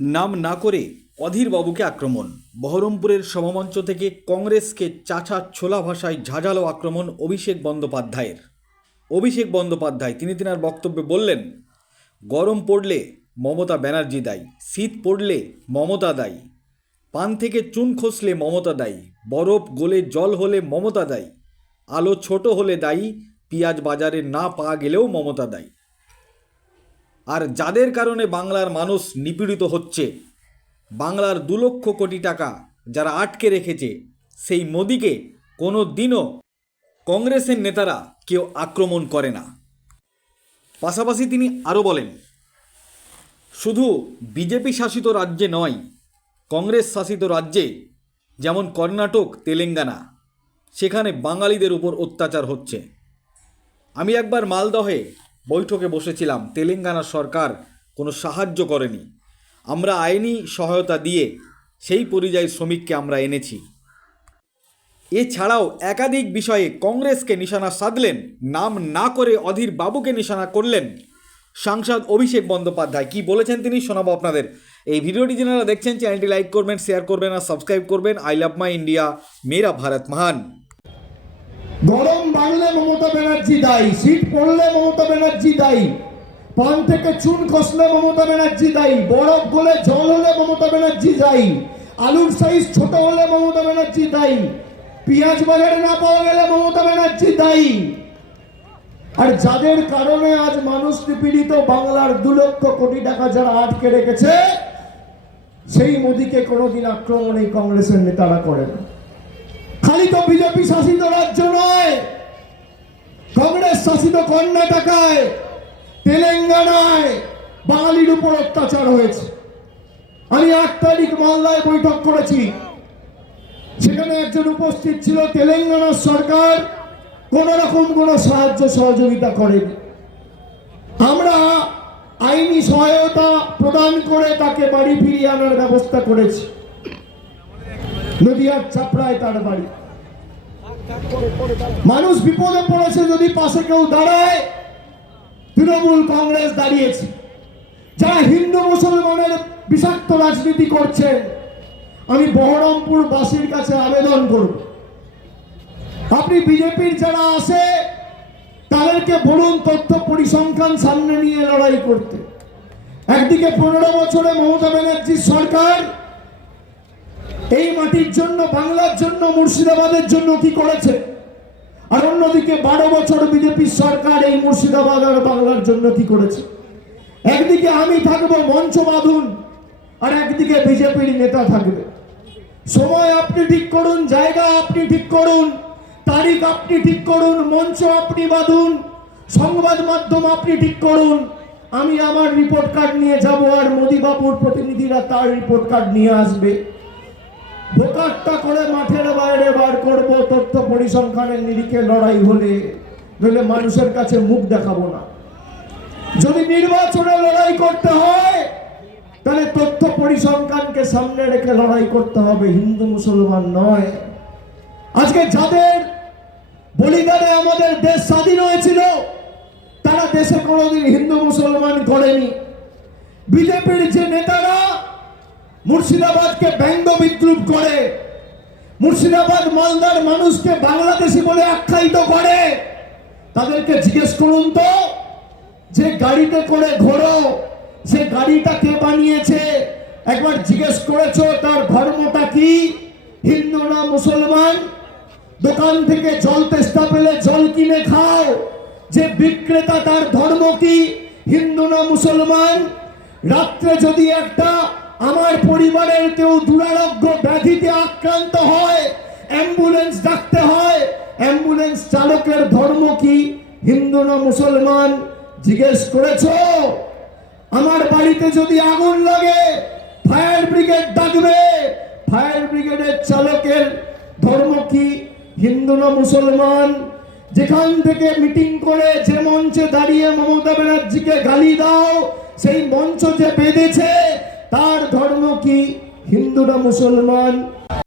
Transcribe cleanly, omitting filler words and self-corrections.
নাম না করে অধীর বাবুকে আক্রমণ। বহরমপুরের সভামঞ্চ থেকে কংগ্রেসকে চাচা ছোলা ভাষায় ঝাঁঝালো আক্রমণ অভিষেক বন্দ্যোপাধ্যায়ের। অভিষেক বন্দ্যোপাধ্যায় তিনি তিনার বক্তব্যে বললেন, গরম পড়লে মমতা ব্যানার্জি দায়ী, শীত পড়লে মমতা দায়ী, পান থেকে চুন খসলে মমতা দায়ী, বরফ গলে জল হলে মমতা দায়ী, আলো ছোট হলে দায়ী, পেঁয়াজ বাজারে না পাওয়া গেলেও মমতা দায়ী। আর যাদের কারণে বাংলার মানুষ নিপীড়িত হচ্ছে, বাংলার 2 লক্ষ কোটি টাকা যারা আটকে রেখেছে, সেই মোদিকে কোনো দিনও কংগ্রেসের নেতারা কেউ আক্রমণ করে না। পাশাপাশি তিনি আরও বলেন, শুধু বিজেপি শাসিত রাজ্যে নয়, কংগ্রেস শাসিত রাজ্যে যেমন কর্ণাটক, তেলেঙ্গানা, সেখানে বাঙালিদের উপর অত্যাচার হচ্ছে। আমি একবার মালদহে বৈঠকে বসেছিলাম, তেলেঙ্গানা সরকার কোনো সাহায্য করেনি। আমরা আইনি সহায়তা দিয়ে সেই পরিযায়ী শ্রমিককে আমরা এনেছি। এছাড়াও একাধিক বিষয়ে কংগ্রেসকে নিশানা সাধলেন, নাম না করে অধীর বাবুকে নিশানা করলেন সাংসদ অভিষেক বন্দ্যোপাধ্যায়। কি বলেছেন তিনি শোনাবো আপনাদের। এই ভিডিওটি যারা দেখছেন চ্যানেলটি লাইক করবেন, শেয়ার করবেন আর সাবস্ক্রাইব করবেন। আই লাভ মাই ইন্ডিয়া, মেরা ভারত মহান। গরম বাড়লে মমতা ব্যানার্জি দায়ী, শীত পড়লে মমতা ব্যানার্জি দায়ী, পান থেকে চুন খসলে মমতা ব্যানার্জি দায়ী, বরফ গলে জল হলে মমতা ব্যানার্জি দায়ী, আলুর সাইজ ছোট হলে মমতা ব্যানার্জি দায়ী, পেঁয়াজ বাজারে না পাওয়া গেলে মমতা ব্যানার্জি দায়ী। আর যাদের কারণে আজ মানুষ নিপীড়িত, বাংলার 2 লক্ষ কোটি টাকা যারা আটকে রেখেছে, সেই মোদিকে কোনোদিন আক্রমণ এই কংগ্রেসের নেতারা করে না। খালি তো বিজেপি শাসিত রাজ্য নয়, কংগ্রেস শাসিত কর্ণাটকায়, তেলেঙ্গানায় বাঙালির উপর অত্যাচার হয়েছে। আমি 8 তারিখ মালদায় বৈঠক করেছি, সেখানে একজন উপস্থিত ছিল। তেলেঙ্গানার সরকার কোন রকম কোনো সাহায্য সহযোগিতা করেনি। আমরা আইনি সহায়তা প্রদান করে তাকে বাড়ি ফিরিয়ে আনার ব্যবস্থা করেছি। নদিয়ার চাপড়ায় তার বাড়ি। মানুষ বিপদে পড়েছে, যদি পাশে কেউ দাঁড়ায়, তৃণমূল কংগ্রেস দাঁড়িয়েছে। যারা হিন্দু মুসলমানের বিষাক্ত রাজনীতি করছে, আমি বহরমপুর বাসীর কাছে আবেদন করব, আপনি বিজেপির যারা আছে তাদেরকে বলুন তথ্য পরিসংখ্যান সামনে নিয়ে লড়াই করতে। একদিকে 15 বছরে মমতা ব্যানার্জির সরকার এই মাটির জন্য, বাংলার জন্য, মুর্শিদাবাদের জন্য কি করেছে, আর অন্যদিকে 12 বছর বিজেপির সরকার এই মুর্শিদাবাদ আর বাংলার জন্য কি করেছে। একদিকে আমি থাকবো, মঞ্চ বাঁধুন, আর একদিকে বিজেপির নেতা থাকবে। সময় আপনি ঠিক করুন, জায়গা আপনি ঠিক করুন, তারিখ আপনি ঠিক করুন, মঞ্চ আপনি বাঁধুন, সংবাদ মাধ্যম আপনি ঠিক করুন। আমি আমার রিপোর্ট কার্ড নিয়ে যাব, আর মোদি বাবুর প্রতিনিধিরা তার রিপোর্ট কার্ড নিয়ে আসবে। বোকাট্টা করে মাঠের বাইরে বার করব তথ্য পরিসংখ্যানের নিরিখে লড়াই হলে, নইলে মানুষের কাছে মুখ দেখাবো না। যদি নির্বাচনে লড়াই করতে হয়, তাহলে তথ্য পরিসংখ্যানকে সামনে রেখে লড়াই করতে হবে, হিন্দু মুসলমান নয়। আজকে যাদের বলিদানে আমাদের দেশ স্বাধীন হয়েছিল, তারা দেশে কোনোদিন হিন্দু মুসলমান করেনি। বিজেপির যে নেতারা মুর্শিদাবাদকে ব্যঙ্গ বিদ্রুপ করে, মুর্শিদাবাদ মালদার মানুষকে বাংলাদেশি বলে আখ্যায়িত করে, তাদেরকে জিজ্ঞেস করুন তো, যে গাড়িতে করে ঘোরো, সে গাড়িটা কে বানিয়েছে? একবার জিজ্ঞেস করেছো তার ধর্মটা কি, হিন্দু না মুসলমান? দোকান থেকে জল তেষ্টা পেলে জল কিনে খাও, যে বিক্রেতা তার ধর্ম কি, হিন্দু না মুসলমান? রাত্রে যদি একটা আমার পরিবারের কেউ দুরারোগ্য ব্যাধিতে আক্রান্ত হয়, অ্যাম্বুলেন্স ডাকতে হয়, অ্যাম্বুলেন্স চালকের ধর্ম কি, হিন্দু না মুসলমান? জিজ্ঞেস করেছো? আমার বাড়িতে যদি আগুন লাগে, ফায়ার ব্রিগেড ডাকবে, ফায়ার ব্রিগেডের চালকের ধর্ম কি, হিন্দু না মুসলমান? যেখান থেকে মিটিং করে যে মঞ্চে দাঁড়িয়ে মমতা ব্যানার্জিকে গালি দাও, সেই মঞ্চ যে বেঁধেছে তার ধর্ম কি, হিন্দু না মুসলমান?